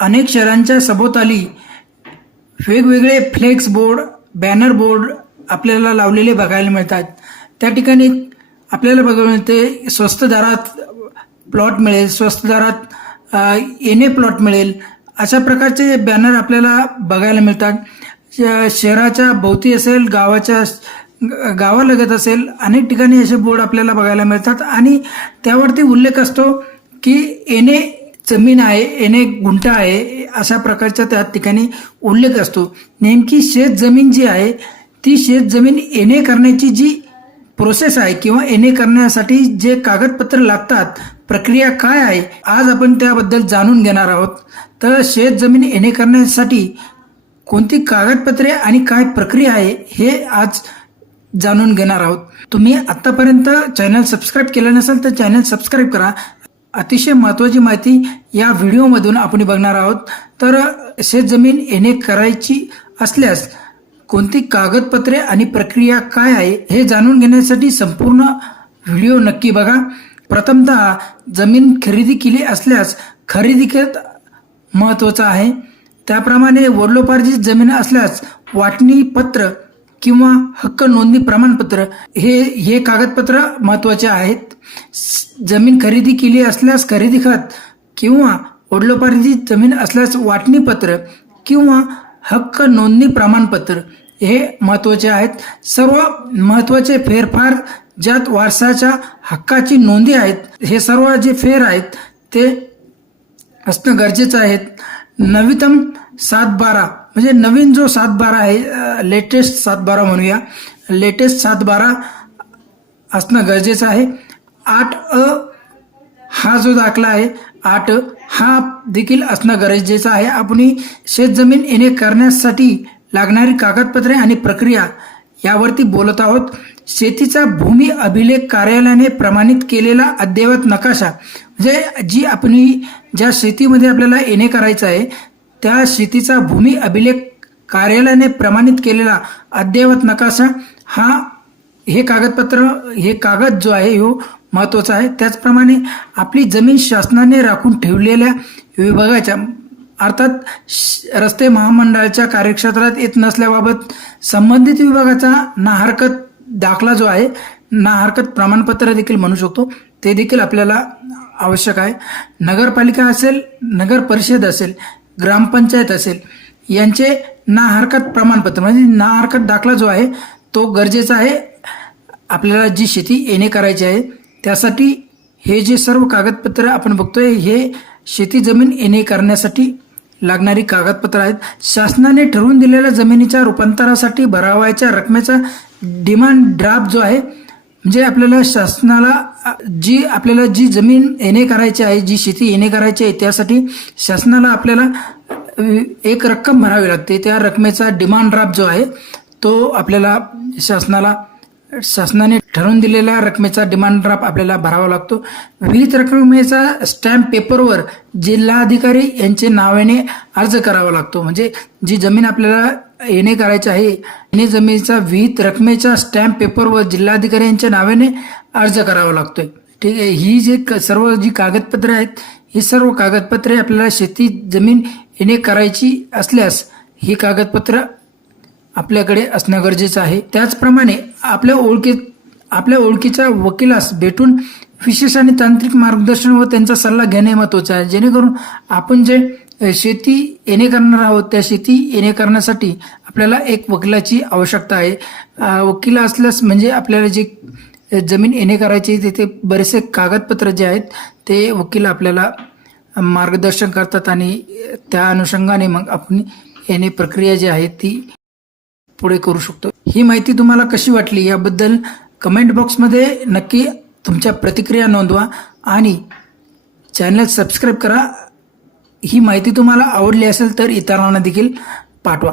अनेक शहरांच्या सभोवताली वेगवेगळे फ्लेक्स बोर्ड बॅनर बोर्ड आपल्याला लावलेले बघायला मिळतात. त्या ठिकाणी आपल्याला बघायला मिळते स्वस्त दरात प्लॉट मिळेल स्वस्त दरात अ, प्लॉट मिळेल. अशा प्रकारचे बॅनर आपल्याला बघायला मिळतात. श- शहराच्या भोवती असेल गावाच्या गावालगत असेल अनेक ठिकाणी असे बोर्ड आपल्याला बघायला मिळतात. आणि त्यावरती उल्लेख असतो की एने जमीन आहे येणे गुंठा आहे अशा प्रकारचा त्या ठिकाणी उल्लेख असतो. नेमकी शेत जमीन जी आहे ती शेत जमीन येणे करण्याची जी प्रोसेस आहे किंवा येणे करण्यासाठी जे कागदपत्र लागतात प्रक्रिया काय आहे आज आपण त्याबद्दल जाणून घेणार आहोत. तर शेत जमीन येणे करण्यासाठी कोणती कागदपत्रे आणि काय प्रक्रिया आहे हे आज जाणून घेणार आहोत. तुम्ही आतापर्यंत चॅनल सबस्क्राईब केलं नसेल तर चॅनल सबस्क्राईब करा. अतिशय महत्त्वाची माहिती या व्हिडिओमधून आपण बघणार आहोत. तर शेतजमीन येणे करायची असल्यास कोणती कागदपत्रे आणि प्रक्रिया काय आहे हे जाणून घेण्यासाठी संपूर्ण व्हिडिओ नक्की बघा. प्रथमतः जमीन खरेदी केली असल्यास खरेदी करत महत्त्वाचं आहे. त्याप्रमाणे वडलोपार्जित जमीन असल्यास वाटणी पत्र किंवा हक्क नोंदणी प्रमाणपत्र हे हे कागदपत्र महत्त्वाचे आहेत. जमीन खरेदी केली असल्यास खरेदी खत किंवा वडलोपार्जित जमीन असल्यास वाटणीपत्र किंवा हक्क नोंदणी प्रमाणपत्र हे महत्त्वाचे आहेत. सर्व महत्त्वाचे फेरफार ज्यात वारसाच्या हक्काची नोंदी आहेत हे सर्व जे फेर आहेत ते असणं गरजेचं आहे. नवीनतम सात बारा म्हणजे नवीन जो सात बारा आहे लेटेस्ट सात बारा म्हणूया. लेटेस्ट सात बारा असणं गरजेचं आहे. आठ अ हा जो दाखला आहे आठ हा देखील असणं गरजेचं आहे. आपण शेतजमीन येणे करण्यासाठी लागणारी कागदपत्रे आणि प्रक्रिया यावरती बोलत आहोत. शेतीचा भूमी अभिलेख कार्यालयाने प्रमाणित केलेला अद्ययावत नकाशा म्हणजे जी आपण ज्या शेतीमध्ये आपल्याला येणे करायचं आहे त्या शेतीचा भूमी अभिलेख कार्यालयाने प्रमाणित केलेला अद्ययावत नकाशा हा हे कागदपत्र हे कागद जो आहे हो महत्त्वाचं आहे. त्याचप्रमाणे आपली जमीन शासनाने राखून ठेवलेल्या विभागाच्या अर्थात श- रस्ते महामंडळाच्या कार्यक्षेत्रात येत नसल्याबाबत संबंधित विभागाचा ना हरकत दाखला जो आहे ना हरकत प्रमाणपत्र देखील म्हणू शकतो. ते देखील आपल्याला आवश्यक आहे. नगरपालिका असेल नगर परिषद असेल ग्रामपंचायत असेल यांचे ना हरकत प्रमाणपत्र म्हणजे ना हरकत दाखला जो आहे तो गरजेचा आहे. आपल्याला जी शेती येणे करायची आहे त्यासाठी हे जे सर्व कागदपत्र आपण बघतोय हे शेती जमीन येणे करण्यासाठी लागणारी कागदपत्र आहेत. शासनाने ठरवून दिलेल्या जमिनीच्या रूपांतरासाठी भरावायच्या रकमेचा डिमांड ड्राफ्ट जो आहे म्हणजे आपल्याला शासनाला जी आपल्याला जी जमीन येणे करायची आहे जी शेती येणे करायची आहे त्यासाठी शासनाला आपल्याला एक रक्कम भरावी लागते. त्या रकमेचा डिमांड ड्राफ्ट जो आहे तो आपल्याला शासनाला शासनाने ठरवून दिलेल्या रकमेचा डिमांड ड्राफ्ट आपल्याला भरावा लागतो. विहित रकमेचा स्टॅम्प पेपरवर जिल्हाधिकारी यांचे नावाने अर्ज करावा लागतो. म्हणजे जी जमीन आपल्याला येणे करायची आहे येणे जमिनीचा विहित रकमेच्या स्टॅम्प पेपरवर जिल्हाधिकारी यांच्या नावाने अर्ज करावा लागतोय. ठीक आहे ही जे क- सर्व जी कागदपत्रे आहेत ही सर्व कागदपत्रे आपल्याला शेती जमीन येणे करायची असल्यास ही कागदपत्र आपल्याकडे असणं गरजेचं आहे. त्याचप्रमाणे आपल्या ओळखी आपल्या ओळखीच्या वकिलास भेटून विशेष आणि तांत्रिक मार्गदर्शन व त्यांचा सल्ला घेणे महत्त्वाचं आहे. जेणेकरून आपण जे शेती येणे करणार आहोत त्या शेती येणे करण्यासाठी आपल्याला एक वकिलाची आवश्यकता आहे. वकील असल्यास म्हणजे आपल्याला जे जमीन येणे करायची तिथे बरेचसे कागदपत्र जे आहेत ते वकील आपल्याला मार्गदर्शन करतात आणि त्या अनुषंगाने मग आपण येणे प्रक्रिया जी आहे ती पुढे करू शकतो. ही माहिती तुम्हाला कशी वाटली याबद्दल कमेंट बॉक्समध्ये नक्की तुमच्या प्रतिक्रिया नोंदवा आणि चॅनल सबस्क्राईब करा. ही माहिती तुम्हाला आवडली असेल तर इतरांना देखील पाठवा.